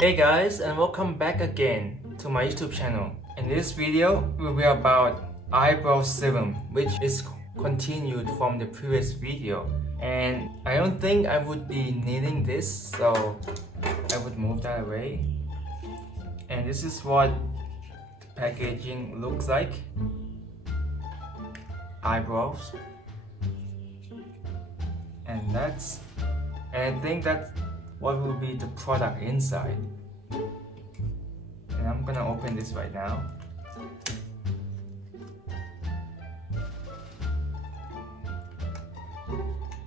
Hey guys, and welcome back again to my YouTube channel. In this video will be about eyebrow serum, which is continued from the previous video, and I don't think I would be needing this, so I would move that away. And this is what the packaging looks like. Eyebrows, and I think that's what will be the product inside. And I'm gonna open this right now.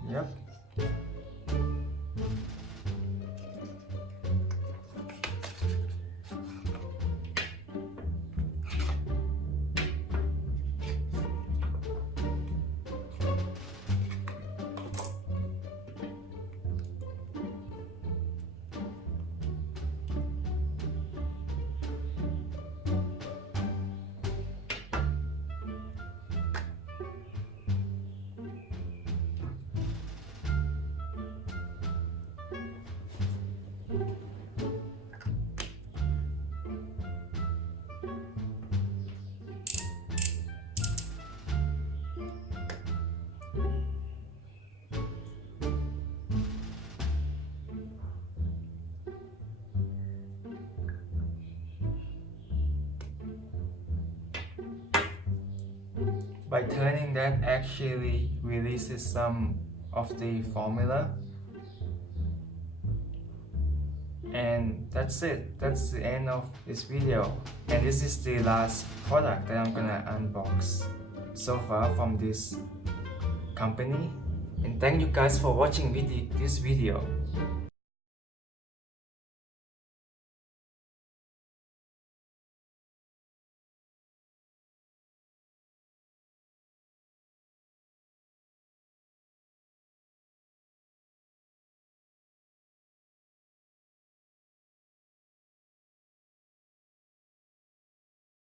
Yep. By turning that actually releases some of the formula. And that's it. That's the end of this video. And this is the last product that I'm gonna unbox so far from this company. And thank you guys for watching this video.